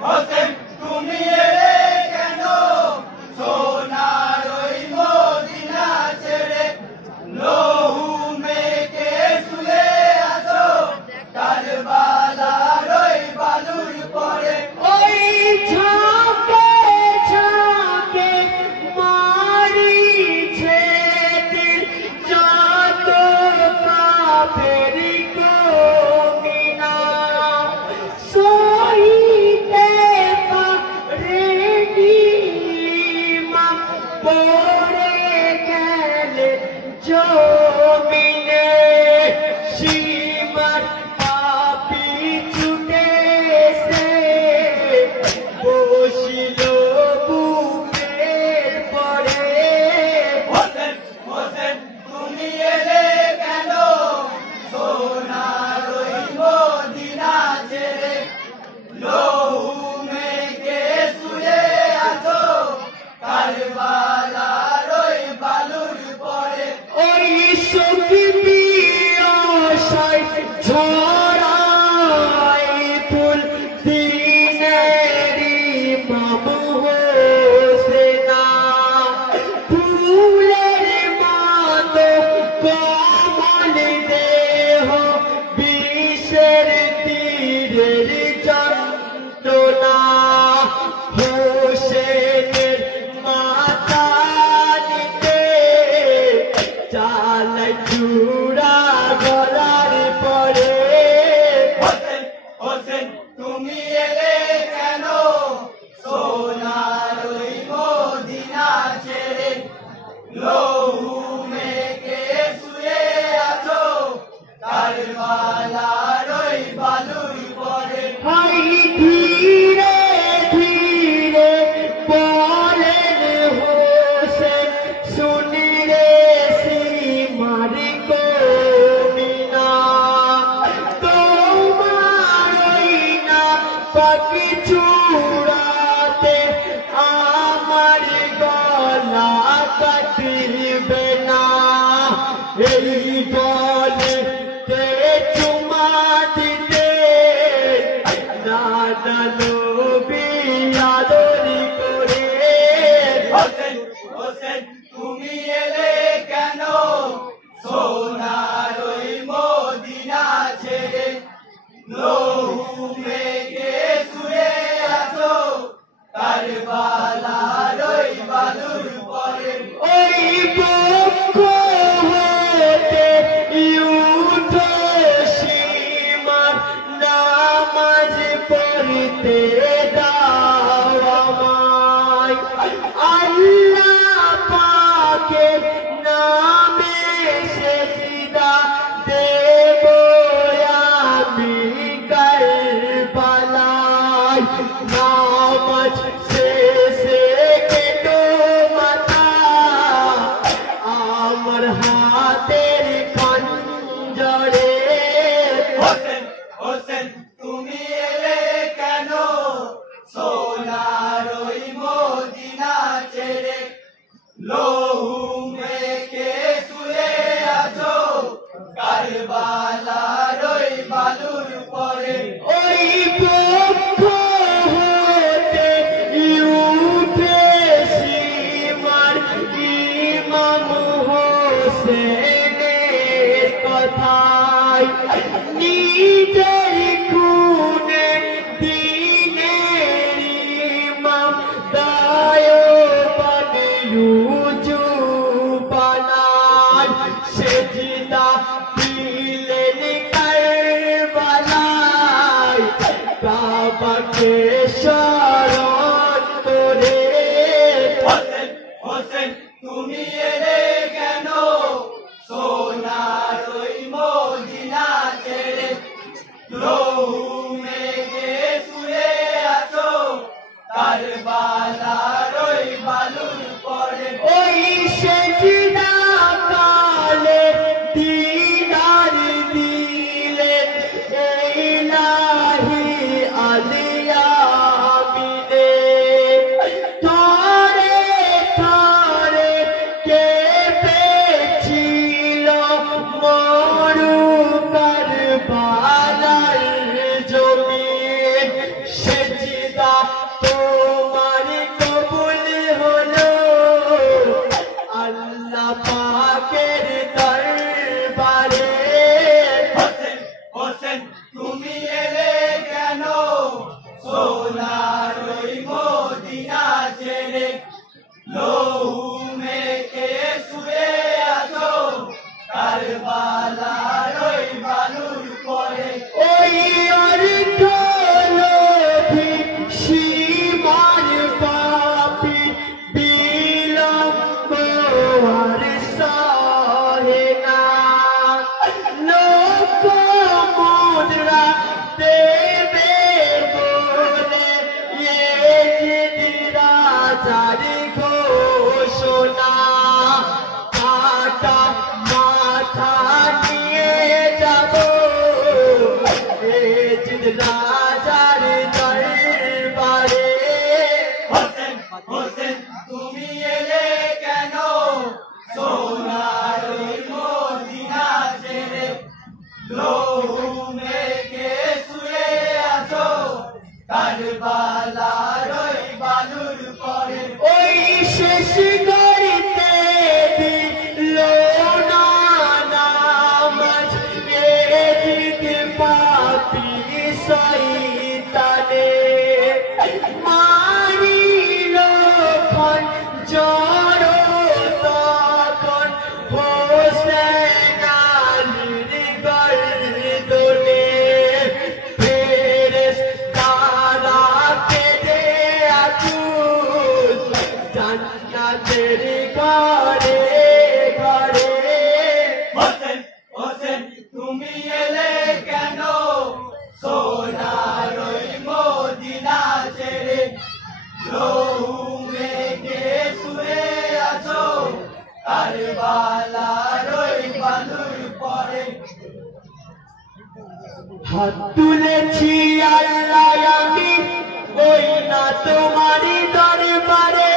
হোসেন তুমি এলে কেন সোনার ওই মদিনা ছেড়ে লহু মেখে শুয়ে আছো কারবালার ওই বালুর পরে ওই ঝাঁকে ঝাঁকে মারিছে দিল যত কাফেরি কমিনা সহিতে পারেনি ইমাম পড়ে গেলে জমিনে সীমার পাপি ছুটেছে বসিল বুকের পরে হোসেন হোসেন তুমি এলে কেন সোনার ওই মদিনা ছেড়ে লহু মেখে শুয়ে আছো কারবালার ওই বালুর পরে ওই সখী পিয়াসায় ঝরাই ফুল দিনেরি মামু হোসেনা ফুলের মতো কমল দেহ বিষের তীরের যন্ত্রণা হোসেনের মাথা নিতে চালাই চূড়া গলার পরে হোসেন হোসেন তুমি এলে কেন সোনার ওই মদিনা ছেড়ে লহু মেখে শুয়ে আছো কারবালার ওই বালুর পরে হাই ধীরে ধীরে বলেন হোসেন শুনি রে সীমার কমিনা তোমার ওই না পাখি চূড়াতে আমার গলা কাটিবে না এই বলে চুমা দিতে দাদা নবী আদরি করে হোসেন হোসেন তুমি এলে কেন সোনার ওই মদিনা ছেড়ে লহু মেখে শুয়ে আছো কারবালার ওই বালুর পরে ওই পক্ষ হতে উঠে সীমার নামাজ পড়তে দাও আমায় আল্লাহ পাকের নামে সেজদা দেব আমি কারবালায় নামাজ শেষে কেটো মাথা আমার হাতের খঞ্জরে হোসেন হোসেন তুমি এলে কেন সোনার ওই মদিনা ছেড়ে লহু মেখে শুয়ে আছো কারবালার ওই বালুর পরে ওই পক্ষ হতে উঠে সীমার ইমাম হোসেনের কথায় নিজের খুনে দিনের ইমাম দায়বান রুজু বানায় সেজদা দিলেন কারবালায় কাবাকে শরণ করে হোসেন হোসেন তুমি এলে কেন সোনার ওই মদিনা ছেড়ে লহু মেখে শুয়ে আছো কারবালার ওই বালুর পরে ওই সেজদা কালে দিদার দিলেন ইলাহি আলিয়া মিলে থরে থরে কেঁপেছিল মরু কারবালার জমিন সেজদা সোনার ওই মদিনা ছেড়ে লহু মেখে শুয়ে আছো কারবালার ওই বালুর পরে। ওই অর্থ লোভী সীমার পাপী বিলম্ব আর সহে না। লোক মুদ্রা দেবে বলে এজিদ রাজার ঘোষণা। কাটা মাথা নিয়ে যাব এজিদ রাজার দরবারে। হোসেন হোসেন তুমি এলে কেন সোনার ওই মদিনা ছেড়ে লহু মেখে শুয়ে আছো কারবালার ওই বালুর পরে। ওই শেষ গড়িতে দিল না নামাজ এজিদ পাপী শয়তানে। মারিল খঞ্জর তখন হোসেন আলীর গর্দনে। ফেরেশতারা কেঁদে আকুল জান্নাতের ঘরে ঘরে। হোসেন হোসেন তুমি এলে কেন সোনার ওই মদিনা ছেড়ে লহু মেখে শুয়ে আছো কারবালার ওই বালুর পরে। হাত তুলেছি আল্লাহ আমি ওই না তোমারই দরবারে।